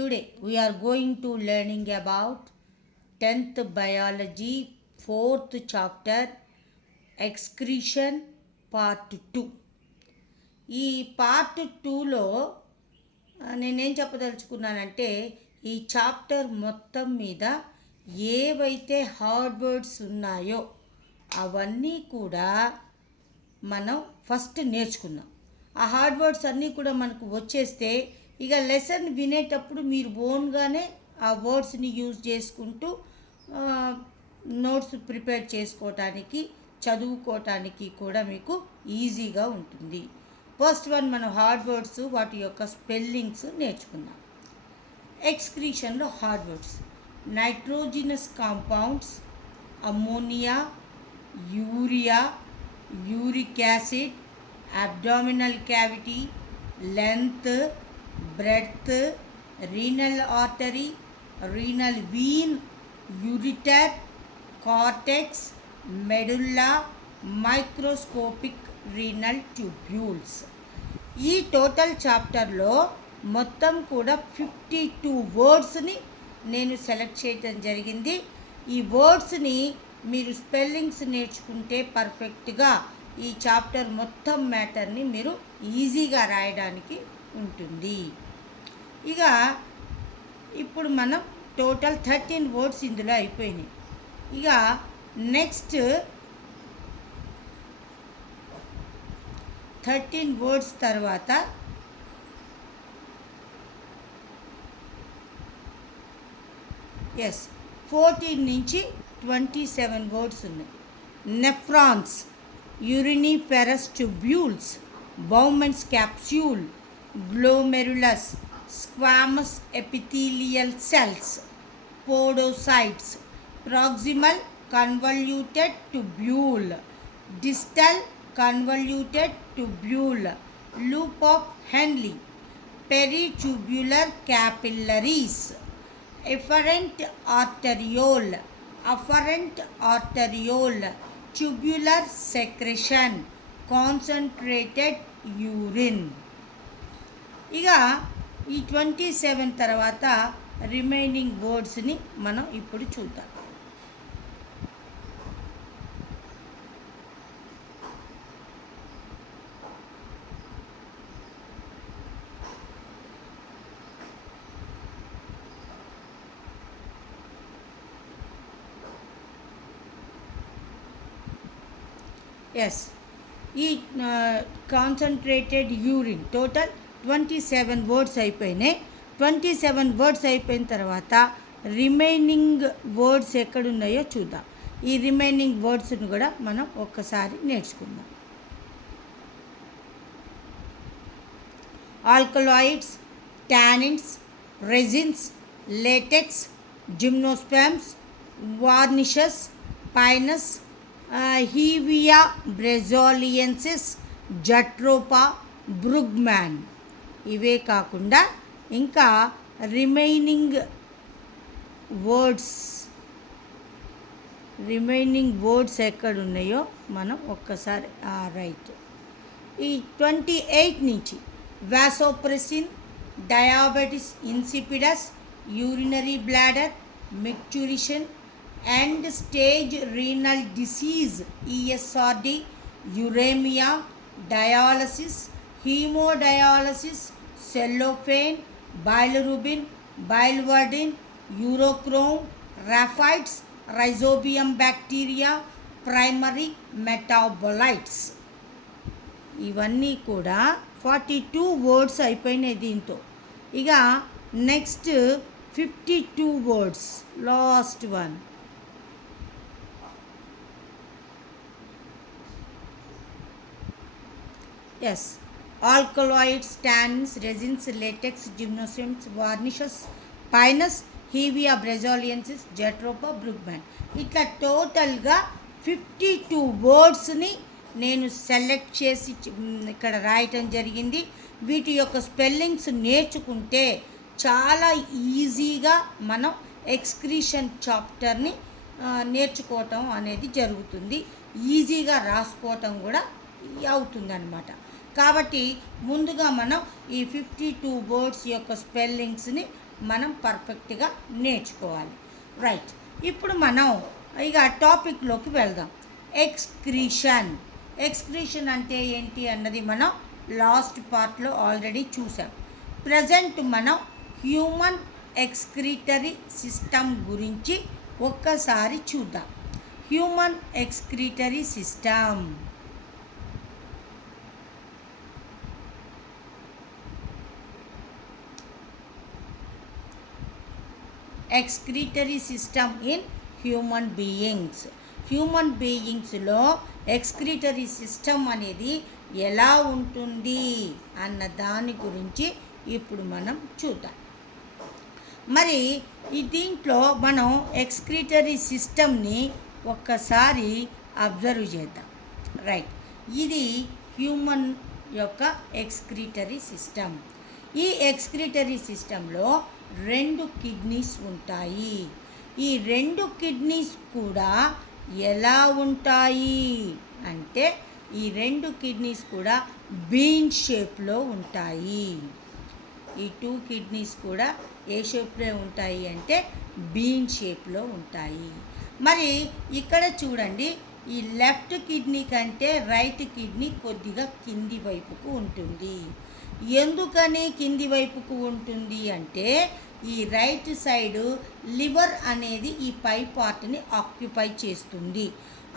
Today we are going to learning about 10th biology 4th chapter excretion part 2. ఈ part 2లో నేనేం చెప్పదలుచుకున్నానంటే ఈ chapter మొత్తం మీద ఏవైతే హార్డ్ వర్డ్స్ ఉన్నాయో అవన్నీ కూడా మనం ఫస్ట్ నేర్చుకుందాం. ఆ హార్డ్ వర్డ్స్ అన్నీ కూడా మనకు వచ్చేస్తే ఇక లెసన్ వినేటప్పుడు మీరు ఓన్గానే ఆ వర్డ్స్ని యూజ్ చేసుకుంటూ నోట్స్ ప్రిపేర్ చేసుకోవటానికి చదువుకోవటానికి కూడా మీకు ఈజీగా ఉంటుంది. ఫస్ట్ వన్ మనం హార్డ్ వర్డ్స్ వాటి యొక్క స్పెల్లింగ్స్ నేర్చుకుందాం. ఎక్స్క్రీషన్లో hard words nitrogenous compounds, ammonia, urea, uric acid, abdominal cavity, length, breadth, renal artery, renal vein, ureter, cortex, medulla, microscopic renal tubules. ఈ టోటల్ చాప్టర్లో మొత్తం కూడా 52 వర్డ్స్ని నేను సెలెక్ట్ చేయడం జరిగింది. ఈ వర్డ్స్ని మీరు స్పెల్లింగ్స్ నేర్చుకుంటే పర్ఫెక్ట్గా ఈ చాప్టర్ మొత్తం మ్యాటర్ని మీరు ఈజీగా రాయడానికి ఉంటుంది. ఇక ఇప్పుడు మనం టోటల్ 13 వర్డ్స్ ఇందులో అయిపోయినాయి. ఇక నెక్స్ట్ 13 వర్డ్స్ తర్వాత 14 నుంచి 27 వర్డ్స్ ఉన్నాయి. Nephrons, uriniferous tubules, Bowman's capsule, glomerulus, squamous epithelial cells, podocytes, proximal convoluted tubule, distal convoluted tubule, loop of Henle, peritubular capillaries, efferent arteriole, tubular secretion, concentrated urine. ఇక ఈ 27 తర్వాత remaining వర్డ్స్ని మనం ఇప్పుడు చూద్దాం. ఈ కాన్సన్ట్రేటెడ్ యూరిన్ టోటల్ 27 వర్డ్స్ అయిపోయినాయి. 27 words అయిపోయిన తర్వాత రిమైనింగ్ వర్డ్స్ ఎక్కడున్నాయో చూద్దాం. ఈ రిమైనింగ్ వర్డ్స్ని కూడా మనం ఒక్కసారి నేర్చుకుందాం. Alkaloids, tannins, resins, latex, gymnosperms, varnishes, Pinus, Hevea brasiliensis, Jatropha, Brugman. ఇవే కాకుండా ఇంకా రిమైనింగ్ వర్డ్స్ ఎక్కడున్నాయో మనం ఒక్కసారి రైట్. ఈ 28 నుంచి vasopressin, diabetes insipidus, urinary bladder, micturition, end stage renal disease ESRD, uremia, dialysis, hemodialysis, cellophane, bilirubin, biliverdin, urochrome, raphides, rhizobium bacteria, primary metabolites. ఇవన్నీ కూడా 42 వర్డ్స్ అయిపోయినాయి దీంతో. ఇక next 52 words, last one. Alkaloids, tannins, resins, latex, gymnosperms, varnishes, Pinus, Hevea brasiliensis, Jatropha, Brugman. ఇట్లా టోటల్గా 52 వర్డ్స్ని నేను select చేసి ఇక్కడ రాయటం జరిగింది. వీటి యొక్క స్పెల్లింగ్స్ నేర్చుకుంటే చాలా ఈజీగా మనం ఎక్స్క్రీషన్ చాప్టర్ని నేర్చుకోవటం అనేది జరుగుతుంది. ఈజీగా రాసుకోవటం కూడా అవుతుందన్నమాట. కాబట్టి ముందుగా మనం ఈ 52 వర్డ్స్ యొక్క స్పెల్లింగ్స్ని మనం పర్ఫెక్ట్గా నేర్చుకోవాలి. రైట్, ఇప్పుడు మనం ఇక టాపిక్లోకి వెళ్దాం. ఎక్స్క్రీషన్ అంటే ఏంటి అన్నది మనం లాస్ట్ పార్ట్లో ఆల్రెడీ చూసాం. ప్రజెంట్ మనం హ్యూమన్ ఎక్స్క్రీటరీ సిస్టమ్ గురించి ఒక్కసారి చూద్దాం. Human excretory system. Excretory system in హ్యూమన్ బీయింగ్స్లో ఎక్స్క్రీటరీ సిస్టమ్ అనేది ఎలా ఉంటుంది అన్న దాని గురించి ఇప్పుడు మనం చూద్దాం. మరి దీంట్లో మనం ఎక్స్క్రీటరీ సిస్టమ్ని ఒక్కసారి అబ్జర్వ్ చేద్దాం. రైట్, ఇది హ్యూమన్ యొక్క ఎక్స్క్రీటరీ సిస్టమ్. ఈ ఎక్స్క్రీటరీ సిస్టంలో 2 కిడ్నీస్ ఉంటాయి. ఈ 2 కిడ్నీస్ కూడా ఎలా ఉంటాయి అంటే ఈ 2 కిడ్నీస్ కూడా బీన్ షేప్లో ఉంటాయి. ఈ 2 కిడ్నీస్ కూడా ఏ షేప్లో ఉంటాయి అంటే బీన్ షేప్లో ఉంటాయి. మరి ఇక్కడ చూడండి, ఈ లెఫ్ట్ కిడ్నీ కంటే రైట్ కిడ్నీ కొద్దిగా కింది వైపుకు ఉంటుంది. ఎందుకని కింది వైపుకు ఉంటుంది అంటే ఈ రైట్ సైడ్ లివర్ అనేది ఈ పై పార్ట్ని ఆక్యుపై చేస్తుంది.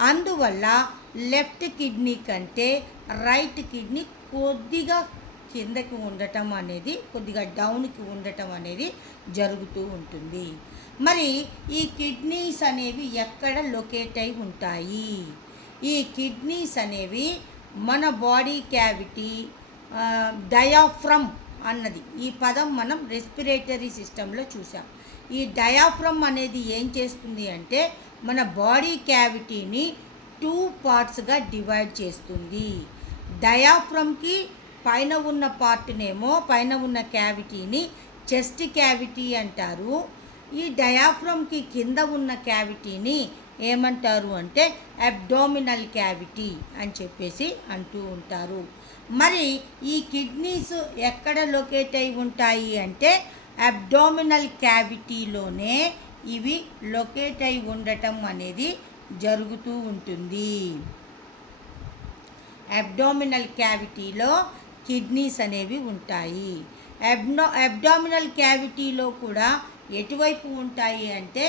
అందువల్ల లెఫ్ట్ కిడ్నీ కంటే రైట్ కిడ్నీ కొద్దిగా కిందకి ఉండటం అనేది, కొద్దిగా డౌన్కి ఉండటం అనేది జరుగుతూ ఉంటుంది. మరి ఈ కిడ్నీస్ అనేవి ఎక్కడ లొకేట్ అయి ఉంటాయి? ఈ కిడ్నీస్ అనేవి మన బాడీ క్యావిటీ, డయాఫ్రమ్ అన్నది ఈ పదం మనం రెస్పిరేటరీ సిస్టంలో చూసాం. ఈ డయాఫ్రమ్ అనేది ఏం చేస్తుంది అంటే మన బాడీ క్యావిటీని 2 పార్ట్స్గా డివైడ్ చేస్తుంది. డయాఫ్రమ్కి పైన ఉన్న పార్ట్నేమో, పైన ఉన్న క్యావిటీని చెస్ట్ క్యావిటీ అంటారు. ఈ డయాఫ్రమ్కి కింద ఉన్న క్యావిటీని ఏమంటారు అంటే అబ్డామినల్ క్యావిటీ అని చెప్పేసి అంటూ ఉంటారు. మరి ఈ కిడ్నీస్ ఎక్కడ లొకేట్ అయి ఉంటాయి అంటే అబ్డామినల్ క్యావిటీలోనే ఇవి లొకేట్ అయి ఉండటం అనేది జరుగుతూ ఉంటుంది. అబ్డామినల్ క్యావిటీలో కిడ్నీస్ అనేవి ఉంటాయి. అబ్డామినల్ క్యావిటీలో కూడా ఎటువైపు ఉంటాయి అంటే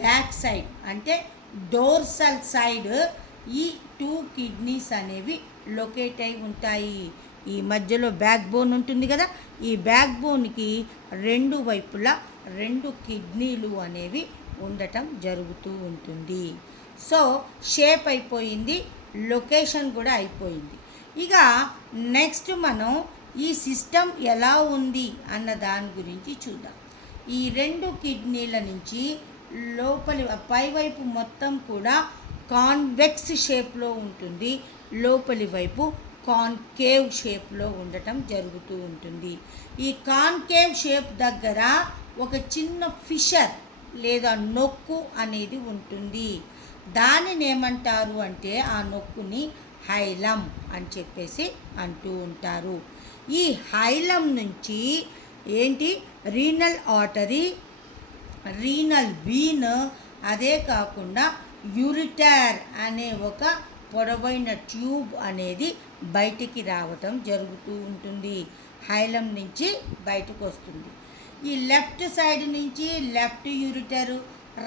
బ్యాక్ సైడ్, అంటే డోర్సల్ సైడ్ ఈ 2 కిడ్నీస్ అనేవి లొకేట్ అయి ఉంటాయి. ఈ మధ్యలో బ్యాక్ బోన్ ఉంటుంది కదా, ఈ బ్యాక్ బోన్కి 2 వైపులా 2 కిడ్నీలు అనేవి ఉండటం జరుగుతూ ఉంటుంది. సో షేప్ అయిపోయింది, లొకేషన్ కూడా అయిపోయింది. ఇక నెక్స్ట్ మనం ఈ సిస్టమ్ ఎలా ఉంది అన్న దాని గురించి చూద్దాం. ఈ 2 కిడ్నీల నుంచి లోపలి పైవైపు మొత్తం కూడా కాన్వెక్స్ షేప్లో ఉంటుంది, లోపలి వైపు కాన్కేవ్ షేప్లో ఉండటం జరుగుతూ ఉంటుంది. ఈ కాన్కేవ్ షేప్ దగ్గర ఒక చిన్న ఫిషర్ లేదా నొక్కు అనేది ఉంటుంది. దానిని ఏమంటారు అంటే ఆ నొక్కుని హైలం అని చెప్పేసి అంటూ ఉంటారు. ఈ హైలం నుంచి ఏంటి రీనల్ ఆర్టరీ, రీనల్ వీన్, అదే కాకుండా యూరిటర్ అనే ఒక పొడవైన ట్యూబ్ అనేది బయటికి రావటం జరుగుతూ ఉంటుంది. హైలం నుంచి బయటకు వస్తుంది. ఈ లెఫ్ట్ సైడ్ నుంచి లెఫ్ట్ యూరిటరు,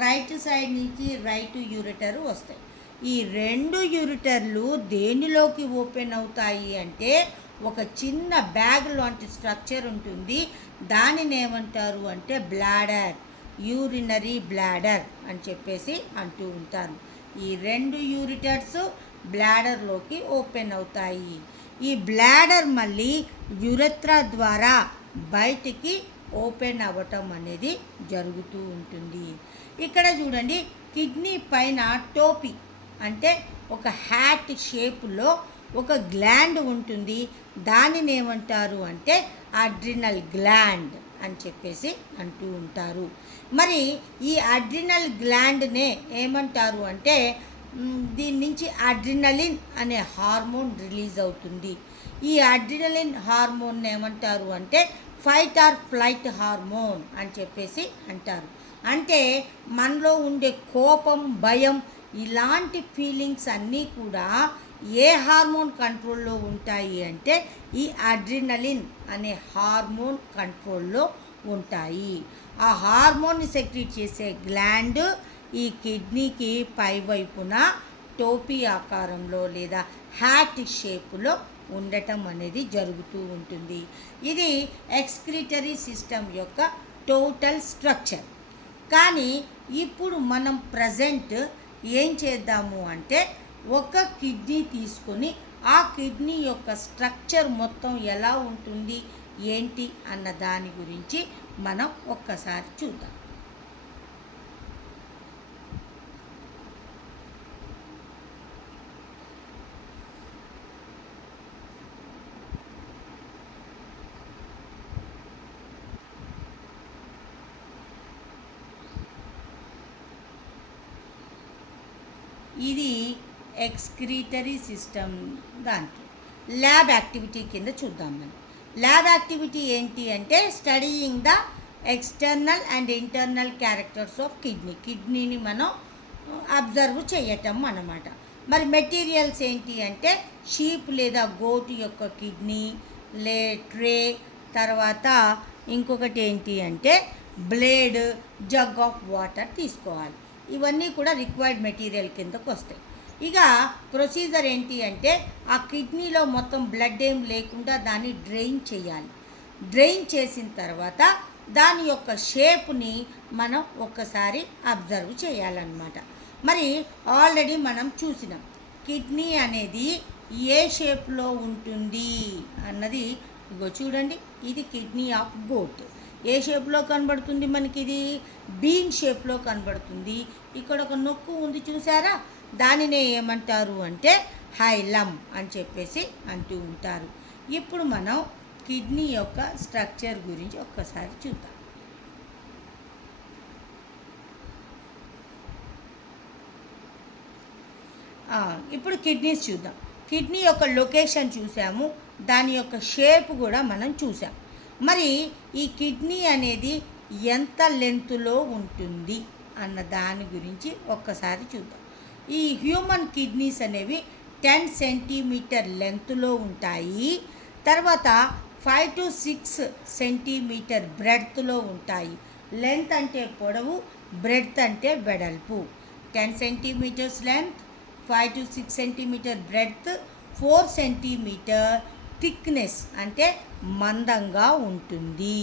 రైట్ సైడ్ నుంచి రైట్ యూరిటరు వస్తాయి. ఈ 2 యూరిటర్లు దేనిలోకి ఓపెన్ అవుతాయి అంటే ఒక చిన్న బ్యాగ్ లాంటి స్ట్రక్చర్ ఉంటుంది. దానిని ఏమంటారు అంటే బ్లాడర్, యూరినరీ బ్లాడర్ అని చెప్పేసి అంటూ ఉంటారు. ఈ 2 యూరిటర్స్ బ్లాడర్లోకి ఓపెన్ అవుతాయి. ఈ బ్లాడర్ మళ్ళీ యురెత్రా ద్వారా బయటికి ఓపెన్ అవ్వటం అనేది జరుగుతూ ఉంటుంది. ఇక్కడ చూడండి, కిడ్నీ పైన టోపీ అంటే ఒక హ్యాట్ షేపులో ఒక గ్లాండ్ ఉంటుంది. దానిని ఏమంటారు అంటే అడ్రినల్ గ్లాండ్ అని చెప్పేసి అంటూ ఉంటారు. మరి ఈ అడ్రినల్ గ్లాండ్నే ఏమంటారు అంటే దీని నుంచి అడ్రినలిన్ అనే హార్మోన్ రిలీజ్ అవుతుంది. ఈ అడ్రినలిన్ హార్మోన్ ఏమంటారు అంటే ఫైట్ ఆర్ ఫ్లైట్ హార్మోన్ అని చెప్పేసి అంటారు. అంటే మనలో ఉండే కోపం, భయం ఇలాంటి ఫీలింగ్స్ అన్నీ కూడా ఏ హార్మోన్ కంట్రోల్లో ఉంటాయి అంటే ఈ అడ్రినలిన్ అనే హార్మోన్ కంట్రోల్లో ఉంటాయి. ఆ హార్మోన్ని సెక్రీట్ చేసే గ్లాండ్ ఈ కిడ్నీకి పైవైపున టోపీ ఆకారంలో లేదా హ్యాట్ షేపులో ఉండటం అనేది జరుగుతూ ఉంటుంది. ఇది ఎక్స్క్రిటరీ సిస్టమ్ యొక్క టోటల్ స్ట్రక్చర్. కానీ ఇప్పుడు మనం ప్రజెంట్ ఏం చేద్దాము అంటే ఒక కిడ్నీ తీసుకొని ఆ కిడ్నీ యొక్క స్ట్రక్చర్ మొత్తం ఎలా ఉంటుంది ఏంటి అన్న దాని గురించి మనం ఒక్కసారి చూద్దాం. ఇది ఎక్స్క్రీటరీ సిస్టమ్. దాంట్లో ల్యాబ్ యాక్టివిటీ కింద చూద్దాం. మనం ల్యాబ్ యాక్టివిటీ ఏంటి అంటే studying the external and internal characters of కిడ్నీని మనం అబ్జర్వ్ చేయటం అన్నమాట. మరి మెటీరియల్స్ ఏంటి అంటే షీప్ లేదా గోటు యొక్క కిడ్నీ, ట్రే, తర్వాత ఇంకొకటి ఏంటి అంటే బ్లేడ్, జగ్ ఆఫ్ వాటర్ తీసుకోవాలి. ఇవన్నీ కూడా రిక్వైర్డ్ మెటీరియల్ కిందకు వస్తాయి. ఇక ప్రొసీజర్ ఏంటి అంటే ఆ కిడ్నీలో మొత్తం బ్లడ్ ఏం లేకుండా దాన్ని డ్రైన్ చేయాలి. డ్రైన్ చేసిన తర్వాత దాని యొక్క షేప్ని మనం ఒక్కసారి అబ్జర్వ్ చేయాలన్నమాట. మరి ఆల్రెడీ మనం చూసినాం కిడ్నీ అనేది ఏ షేప్లో ఉంటుంది అన్నది. ఇగో చూడండి, ఇది కిడ్నీ ఆఫ్ గోట్. ఏ షేప్లో కనబడుతుంది మనకి? ఇది బీన్ షేప్లో కనబడుతుంది. ఇక్కడ ఒక నొక్కు ఉంది చూసారా, దానినే ఏమంటారు అంటే హైలమ్ అని చెప్పేసి అంటూ ఉంటారు. ఇప్పుడు మనం కిడ్నీ యొక్క స్ట్రక్చర్ గురించి ఒక్కసారి చూద్దాం. ఇప్పుడు కిడ్నీస్ చూద్దాం. కిడ్నీ యొక్క లొకేషన్ చూసాము, దాని యొక్క షేప్ కూడా మనం చూసాం. మరి ఈ కిడ్నీ అనేది ఎంత లెంత్లో ఉంటుంది అన్న దాని గురించి ఒక్కసారి చూద్దాం. ఈ హ్యూమన్ కిడ్నీస్ అనేవి 10 సెంటీమీటర్ లెంత్లో ఉంటాయి. తర్వాత 5 to 6 సెంటీమీటర్ బ్రెడ్త్లో ఉంటాయి. లెంత్ అంటే పొడవు, బ్రెడ్త్ అంటే వెడల్పు. 10 centimetres length, 5 to 6 centimetre breadth, 4 centimetre thickness అంటే మందంగా ఉంటుంది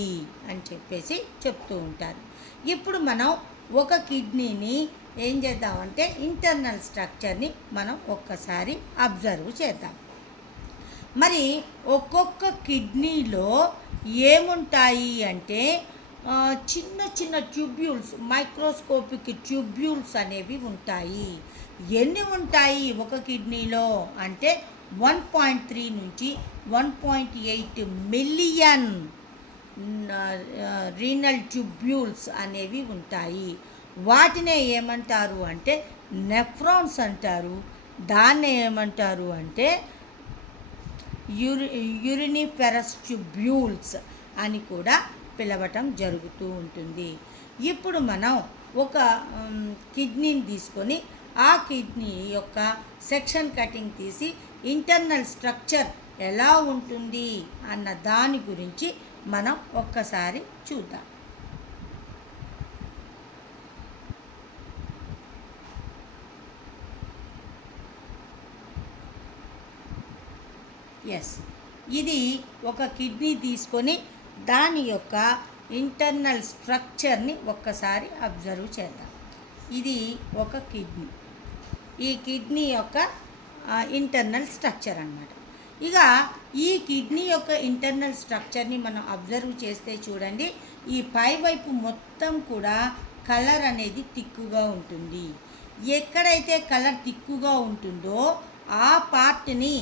అని చెప్పేసి చెప్తూ ఉంటారు. ఇప్పుడు మనం ఒక కిడ్నీని ఏం చేద్దామంటే ఇంటర్నల్ స్ట్రక్చర్ని మనం ఒక్కసారి అబ్జర్వ్ చేద్దాం. మరి ఒక్కొక్క కిడ్నీలో ఏముంటాయి అంటే చిన్న చిన్న ట్యూబ్యూల్స్, మైక్రోస్కోపిక్ ట్యూబ్యూల్స్ అనేవి ఉంటాయి. ఎన్ని ఉంటాయి ఒక కిడ్నీలో అంటే 1.3 నుంచి 1.8 మిలియన్ రీనల్ ట్యూబ్యూల్స్ అనేవి ఉంటాయి. వాటినే ఏమంటారు అంటే నెఫ్రాన్స్ అంటారు. దాన్నే ఏమంటారు అంటే యూరినిఫెరస్ ట్యూబ్యూల్స్ అని కూడా పిలవటం జరుగుతూ ఉంటుంది. ఇప్పుడు మనం ఒక కిడ్నీని తీసుకొని ఆ కిడ్నీ యొక్క సెక్షన్ కటింగ్ తీసి ఇంటర్నల్ స్ట్రక్చర్ ఎలా ఉంటుంది అన్న దాని గురించి మనం ఒక్కసారి చూద్దాం. ఇది ఒక కిడ్నీ తీసుకొని దాని యొక్క ఇంటర్నల్ స్ట్రక్చర్ని ఒక్కసారి అబ్జర్వ్ చేద్దాం. ఇది ఒక కిడ్నీ. ఈ కిడ్నీ యొక్క ఇంటర్నల్ స్ట్రక్చర్ అన్నమాట. ఇక ఈ కిడ్నీ యొక్క ఇంటర్నల్ స్ట్రక్చర్ని మనం అబ్జర్వ్ చేస్తే చూడండి, ఈ పైవైపు మొత్తం కూడా కలర్ అనేది తిక్కుగా ఉంటుంది. ఎక్కడైతే కలర్ తిక్కుగా ఉంటుందో ఆ పార్ట్ని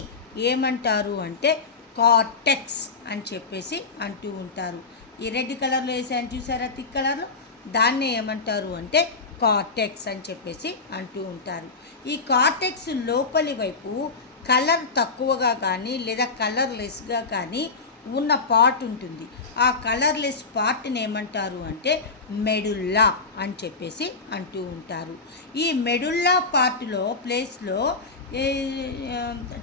ఏమంటారు అంటే కార్టెక్స్ అని చెప్పేసి అంటూ ఉంటారు. ఈ రెడ్ కలర్లో వేసాను చూసారా, థిక్ కలర్లో, దాన్నే ఏమంటారు అంటే కార్టెక్స్ అని చెప్పేసి అంటూ ఉంటారు. ఈ కార్టెక్స్ లోపలి వైపు కలర్ తక్కువగా కానీ లేదా కలర్లెస్గా కానీ ఉన్న పార్ట్ ఉంటుంది. ఆ కలర్లెస్ పార్ట్ని ఏమంటారు అంటే మెడుల్లా అని చెప్పేసి అంటూ ఉంటారు. ఈ మెడుల్లా పార్ట్లో ప్లేస్లో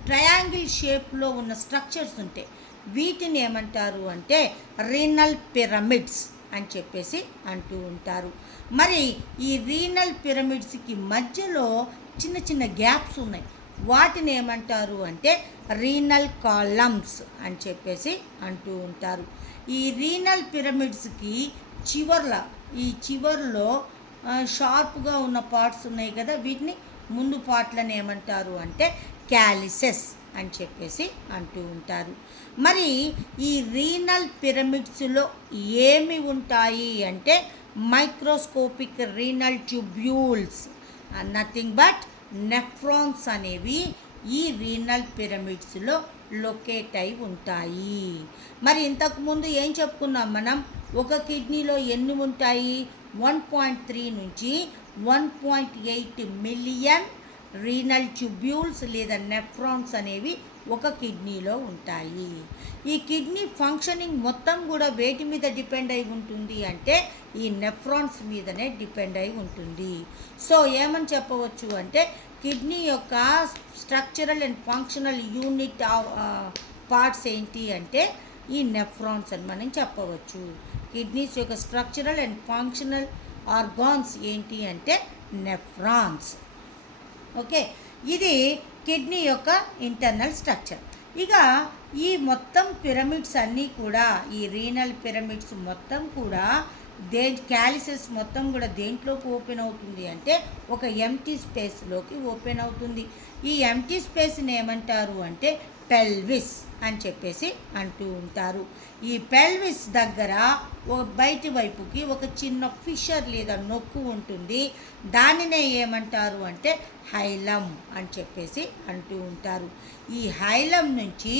ట్రయాంగిల్ షేప్లో ఉన్న స్ట్రక్చర్స్ ఉంటాయి. వీటిని ఏమంటారు అంటే రీనల్ పిరమిడ్స్ అని చెప్పేసి అంటూ ఉంటారు. మరి ఈ రీనల్ పిరమిడ్స్కి మధ్యలో చిన్న చిన్న గ్యాప్స్ ఉన్నాయి. వాటిని ఏమంటారు అంటే రీనల్ కాలమ్స్ అని చెప్పేసి అంటూ ఉంటారు. ఈ రీనల్ పిరమిడ్స్కి చివర్లో షార్ప్గా ఉన్న పార్ట్స్ ఉన్నాయి కదా, వీటిని ముందు పార్ట్లను ఏమంటారు అంటే క్యాలిసెస్ అని చెప్పేసి అంటూ ఉంటారు. మరి ఈ రీనల్ పిరమిడ్స్లో ఏమి ఉంటాయి అంటే microscopic renal tubules, nothing but nephrons అనేవి ఈ రీనల్ పిరమిడ్స్లో లొకేట్ అయి ఉంటాయి. మరి ఇంతకుముందు ఏం చెప్పుకున్నాం మనం, ఒక కిడ్నీలో ఎన్ని ఉంటాయి, 1.3 నుంచి 1.8 మిలియన్ రీనల్ ట్యూబ్యూల్స్ లేదా నెఫ్రాన్స్ అనేవి ఒక కిడ్నీలో ఉంటాయి. ఈ కిడ్నీ ఫంక్షనింగ్ మొత్తం కూడా వేటి మీద డిపెండ్ అయి ఉంటుంది అంటే ఈ నెఫ్రాన్స్ మీదనే డిపెండ్ అయి ఉంటుంది. సో ఏమని చెప్పవచ్చు అంటే కిడ్నీ యొక్క structural and functional unit parts ఏంటి అంటే ఈ నెఫ్రాన్స్ అని మనం చెప్పవచ్చు. కిడ్నీస్ యొక్క స్ట్రక్చరల్ అండ్ ఫంక్షనల్ ఆర్గాన్స్ ఏంటి అంటే నెఫ్రాన్స్. ఓకే, ఇది కిడ్నీ యొక్క ఇంటర్నల్ స్ట్రక్చర్. ఇక ఈ మొత్తం పిరమిడ్స్ అన్నీ కూడా, ఈ రీనల్ పిరమిడ్స్ మొత్తం కూడా క్యాలిసెస్ మొత్తం కూడా దేంట్లోకి ఓపెన్ అవుతుంది అంటే ఒక ఎంటీ స్పేస్లోకి ఓపెన్ అవుతుంది. ఈ ఎంటీ స్పేస్ని ఏమంటారు అంటే పెల్విస్ అని చెప్పేసి అంటూ ఉంటారు. ఈ పెల్విస్ దగ్గర బయటి వైపుకి ఒక చిన్న ఫిషర్ లేదా నొక్కు ఉంటుంది. దానినే ఏమంటారు అంటే హైలం అని చెప్పేసి అంటూ ఉంటారు. ఈ హైలం నుంచి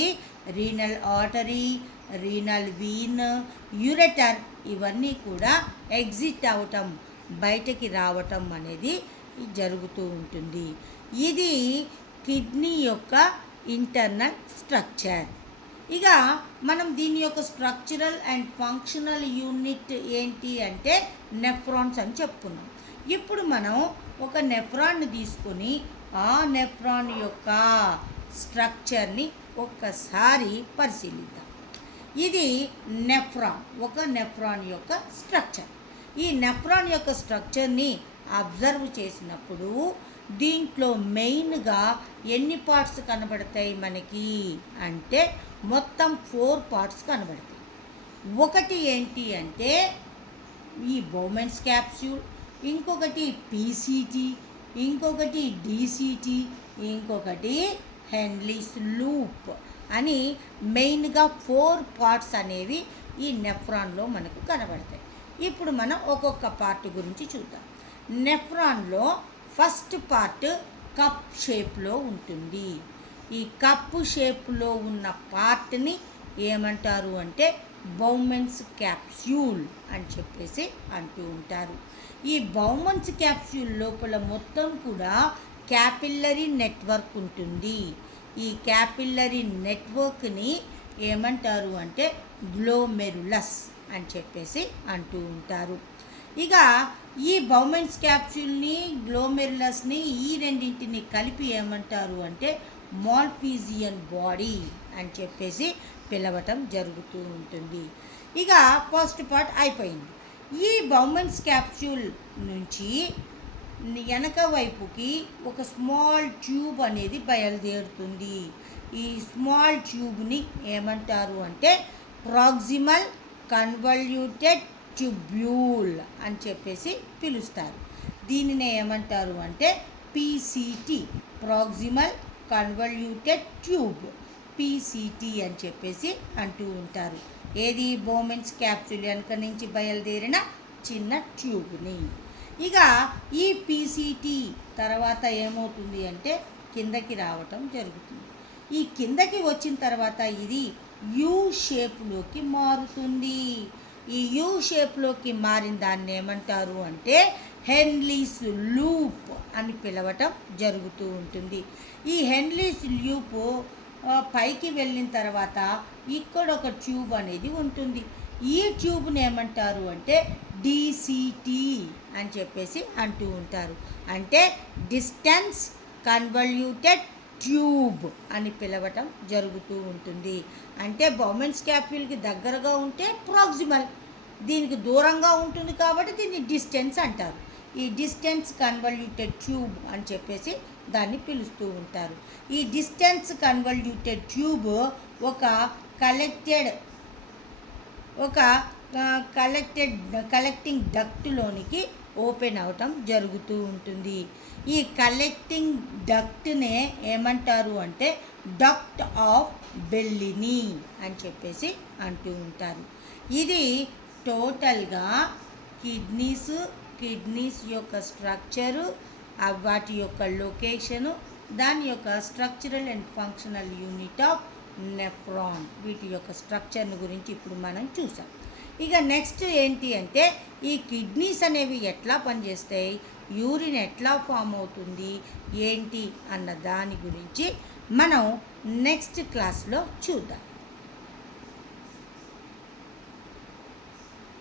రీనల్ ఆర్టరీ, రీనల్ వీన్, యూరెటర్ ఇవన్నీ కూడా ఎగ్జిట్ అవటం, బయటకి రావటం అనేది జరుగుతూ ఉంటుంది. ఇది కిడ్నీ యొక్క ఇంటర్నల్ స్ట్రక్చర్. ఇక మనం దీని యొక్క స్ట్రక్చరల్ అండ్ ఫంక్షనల్ యూనిట్ ఏంటి అంటే నెఫ్రాన్స్ అని చెప్పుకున్నాం. ఇప్పుడు మనం ఒక నెఫ్రాన్ని తీసుకొని ఆ నెఫ్రాన్ యొక్క స్ట్రక్చర్ని ఒక్కసారి పరిశీలిద్దాం. ఇది నెఫ్రాన్, ఒక నెఫ్రాన్ యొక్క స్ట్రక్చర్. ఈ నెఫ్రాన్ యొక్క స్ట్రక్చర్ని అబ్జర్వ్ చేసినప్పుడు దీంట్లో మెయిన్గా ఎన్ని పార్ట్స్ కనబడతాయి మనకి అంటే మొత్తం 4 పార్ట్స్ కనబడతాయి. ఒకటి ఏంటి అంటే ఈ బౌమెన్స్ క్యాప్స్యూల్, ఇంకొకటి పీసీటీ, ఇంకొకటి డీసీటీ, ఇంకొకటి హెన్లీస్ లూప్ అని మెయిన్గా 4 పార్ట్స్ అనేవి ఈ నెఫ్రాన్లో మనకు కనబడతాయి. ఇప్పుడు మనం ఒక్కొక్క పార్ట్ గురించి చూద్దాం. నెఫ్రాన్లో ఫస్ట్ పార్ట్ కప్ షేప్లో ఉంటుంది. ఈ కప్పు షేప్లో ఉన్న పార్ట్ని ఏమంటారు అంటే బౌమెన్స్ క్యాప్స్యూల్ అని చెప్పేసి అంటూ ఉంటారు. ఈ బౌమెన్స్ క్యాప్స్యూల్ లోపల మొత్తం కూడా క్యాపిల్లరీ నెట్వర్క్ ఉంటుంది. ఈ క్యాపిల్లరీ నెట్వర్క్ని ఏమంటారు అంటే గ్లోమెరులస్ అని చెప్పేసి అంటూ ఉంటారు. ఇక ఈ బౌమెన్స్ క్యాప్స్యూల్ని, గ్లోమెరులస్ని, ఈ రెండింటిని కలిపి ఏమంటారు అంటే మాల్పీజియన్ బాడీ అని చెప్పేసి పిలవటం జరుగుతూ ఉంటుంది. ఇక ఫస్ట్ పార్ట్ అయిపోయింది. ఈ బౌమెన్స్ క్యాప్స్యూల్ నుంచి వెనక వైపుకి ఒక స్మాల్ ట్యూబ్ అనేది బయలుదేరుతుంది. ఈ స్మాల్ ట్యూబ్ని ఏమంటారు అంటే ప్రాక్సిమల్ కన్వల్యూటెడ్ ట్యూబ్యూల్ అని చెప్పేసి పిలుస్తారు. దీనిని ఏమంటారు అంటే PCT, proximal convoluted tube, PCT అని చెప్పేసి అంటూ ఉంటారు. ఏది బౌమెన్స్ క్యాప్సూల్ వెనక నుంచి బయలుదేరిన చిన్న ట్యూబ్ని. ఇక ఈ పీసీటీ తర్వాత ఏమవుతుంది అంటే కిందకి రావటం జరుగుతుంది. ఈ కిందకి వచ్చిన తర్వాత ఇది యూ షేప్లోకి మారుతుంది. ఈ యూ షేప్లోకి మారిన దాన్ని ఏమంటారు అంటే హెన్లీస్ లూప్ అని పిలవటం జరుగుతూ ఉంటుంది. ఈ హెన్లీస్ లూప్ పైకి వెళ్ళిన తర్వాత ఇక్కడ ఒక ట్యూబ్ అనేది ఉంటుంది. ఈ ట్యూబ్ని ఏమంటారు అంటే డిసిటి అని చెప్పేసి అంటూ ఉంటారు. అంటే డిస్టెన్స్ కన్వల్యూటెడ్ ట్యూబ్ అని పిలవటం జరుగుతూ ఉంటుంది. అంటే బౌమెన్ స్కాప్యూల్కి దగ్గరగా ఉంటే ప్రాక్సిమల్, దీనికి దూరంగా ఉంటుంది కాబట్టి దీన్ని డిస్టెన్స్ అంటారు. ఈ డిస్టెన్స్ కన్వల్యూటెడ్ ట్యూబ్ అని చెప్పేసి దాన్ని పిలుస్తూ ఉంటారు. ఈ డిస్టెన్స్ కన్వల్యూటెడ్ ట్యూబ్ ఒక కలెక్టింగ్ డక్ట్లోనికి ఓపెన్ అవటం జరుగుతూ ఉంటుంది. ఈ కలెక్టింగ్ డక్ట్నే ఏమంటారు అంటే డక్ట్ ఆఫ్ బెల్లిని అని చెప్పేసి అంటూ ఉంటారు. ఇది టోటల్గా కిడ్నీస్ యొక్క స్ట్రక్చరు, వాటి యొక్క లొకేషను, దాని యొక్క structural and functional unit of nephron, వీటి యొక్క స్ట్రక్చర్ని గురించి ఇప్పుడు మనం చూసాం. ఇక నెక్స్ట్ ఏంటి అంటే ఈ కిడ్నీస్ అనేవి ఎట్లా పనిచేస్తాయి, యూరిన్ ఎట్లా ఫామ్ అవుతుంది ఏంటి అన్న దాని గురించి మనం నెక్స్ట్ క్లాస్లో చూద్దాం.